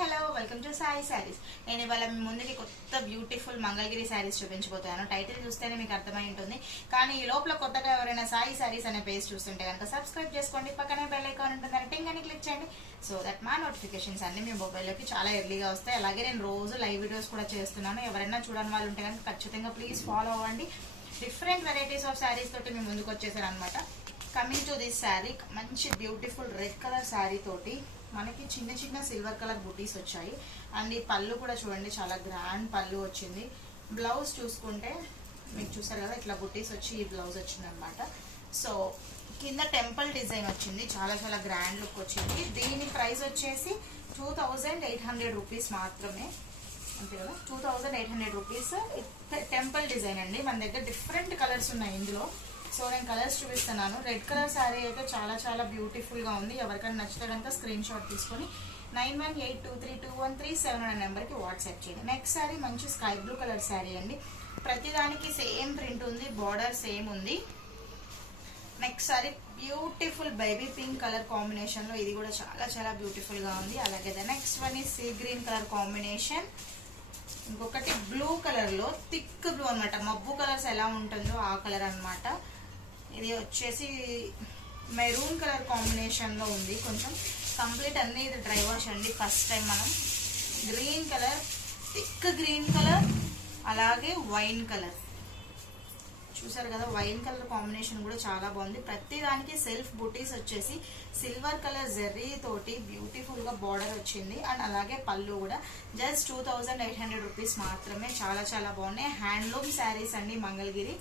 Hello welcome to Sai saris. నేను ఇవాళ మీ ముందుకి కొత్త బ్యూటిఫుల్ మంగళగిరి శారీస్ చూపించబోతున్నాను. టైటిల్ చూస్తేనే మీకు అర్థమై ఉంటుంది. కానీ ఈ లోపల కొత్తగా ఎవరైనా సాయి శారీస్ అనే పేజ్ చూస్తుంటే కనుక సబ్స్క్రైబ్ చేసుకోండి. పక్కనే బెల్ ఐకాన్ ఉంటుందని టింగ్ అని క్లిక్ చేయండి. సో దట్ మా నోటిఫికేషన్స్ అన్ని మీ మొబైల్లోకి చాలా ఎర్లీగా వస్తాయి. అలాగే నేను రోజు లైవ్ వీడియోస్ కూడా చేస్తున్నాను. ఎవరైనా చూడని వాళ్ళు ఉంటే కనుక ఖచ్చితంగా ప్లీజ్ ఫాలో అవ్వండి. డిఫరెంట్ వెరైటీస్ ఆఫ్ శారీస్ తోటి మేము ముందుకు వచ్చేసాను అనమాట. కమింగ్ టు దిస్ శారీ, మంచి బ్యూటిఫుల్ రెడ్ కలర్ శారీ తోటి మనకి చిన్న చిన్న సిల్వర్ కలర్ బుటీస్ వచ్చాయి. అండ్ ఈ పళ్ళు కూడా చూడండి, చాలా గ్రాండ్ పళ్ళు వచ్చింది. బ్లౌజ్ చూసుకుంటే మీకు చూసారు కదా, ఇట్లా బుటీస్ వచ్చి ఈ బ్లౌజ్ వచ్చింది అనమాట. సో కింద టెంపుల్ డిజైన్ వచ్చింది, చాలా చాలా గ్రాండ్ లుక్ వచ్చింది. దీని ప్రైస్ వచ్చేసి 2800 రూపీస్ మాత్రమే, అంతే కదా, 2800 రూపీస్. టెంపుల్ డిజైన్ అండి. మన దగ్గర డిఫరెంట్ కలర్స్ ఉన్నాయి ఇందులో. సో నేను కలర్స్ చూపిస్తున్నాను. రెడ్ కలర్ శారీ అయితే చాలా చాలా బ్యూటిఫుల్ గా ఉంది. ఎవరికైనా నచ్చితే కనుక స్క్రీన్ షాట్ తీసుకొని 9182321371 అనే నెంబర్కి వాట్సాప్ చేయండి. నెక్స్ట్ శారీ మంచి స్కై బ్లూ కలర్ శారీ అండి. ప్రతిదానికి సేమ్ ప్రింట్ ఉంది, బార్డర్ సేమ్ ఉంది. Next sari beautiful baby pink colour combination లో, ఇది కూడా చాలా చాలా బ్యూటిఫుల్ గా ఉంది. అలాగే నెక్స్ట్ వన్ ఈ సీ గ్రీన్ కలర్ కాంబినేషన్. ఇంకొకటి బ్లూ కలర్ లో థిక్ బ్లూ అనమాట, మబ్బు కలర్స్ ఎలా ఉంటుందో ఆ కలర్ అనమాట. ఇది వచ్చేసి మెరూన్ కలర్ కాంబినేషన్ లో ఉంది. కొంచెం కంప్లీట్ అన్ని ఇది డ్రై వాష్ అండి. ఫస్ట్ టైం మనం green colour, thick green colour, అలాగే వైన్ కలర్ చూసారు కదా. వైన్ కలర్ కాంబినేషన్ కూడా చాలా బాగుంది. ప్రతి దానికి సెల్ఫ్ బుటీస్ వచ్చేసి సిల్వర్ కలర్ జెర్రీ తోటి బ్యూటిఫుల్ గా బార్డర్ వచ్చింది. అండ్ అలాగే పళ్ళు కూడా జస్ట్ 2800 రూపీస్ మాత్రమే. చాలా చాలా బాగున్నాయి. హ్యాండ్లూమ్ శారీస్ అండి మంగళగిరి.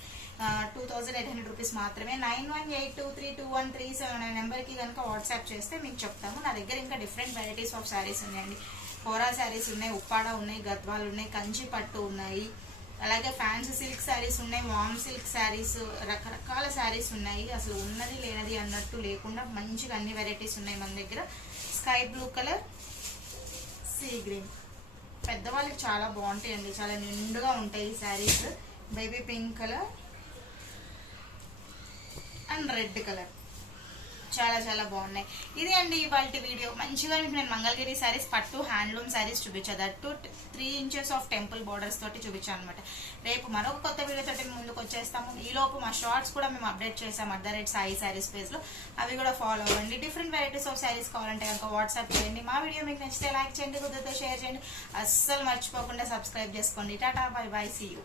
2800 రూపీస్ మాత్రమే. 9182321371 అనే నెంబర్కి కనుక వాట్సాప్ చేస్తే మీకు చెప్తాము. నా దగ్గర ఇంకా డిఫరెంట్ వెరైటీస్ ఆఫ్ శారీస్ ఉన్నాయండి. కోరా శారీస్ ఉన్నాయి, ఉప్పాడ ఉన్నాయి, గద్వాలు ఉన్నాయి, కంచి పట్టు ఉన్నాయి, అలాగే ఫ్యాన్సీ సిల్క్ శారీస్ ఉన్నాయి, వామ్ సిల్క్ శారీస్, రకరకాల శారీస్ ఉన్నాయి. అసలు ఉన్నది లేనది అన్నట్టు లేకుండా మంచిగా అన్ని వెరైటీస్ ఉన్నాయి మన దగ్గర. Sky blue colour, sea green, పెద్దవాళ్ళకి చాలా బాగుంటాయండి, చాలా నిండుగా ఉంటాయి ఈ saris. Baby pink colour and red colour, చాలా చాలా బాగున్నాయి. ఇది అండి ఇవాళ వీడియో. మంచిగా నేను మంగళగిరి శారీస్, పట్టు హ్యాండ్లూమ్ శారీస్ చూపించాను. That 3 inches of temple borders తోటి చూపించాను అనమాట. రేపు మరొక కొత్త వీడియో తోటి ముందుకు వచ్చేస్తాము. ఈ లోపు మా షార్ట్స్ కూడా మేము అప్డేట్ చేసాం @సాయి శారీస్ పేజ్ లో, అవి కూడా ఫాలో అవ్వండి. డిఫరెంట్ వెరైటీస్ ఆఫ్ శారీస్ కావాలంటే కనుక వాట్సాప్ చేయండి. మా వీడియో మీకు నచ్చితే లైక్ చేయండి, కుదిరితే షేర్ చేయండి. అస్సలు మర్చిపోకుండా సబ్స్క్రైబ్ చేసుకోండి. Tata, bye bye, see you.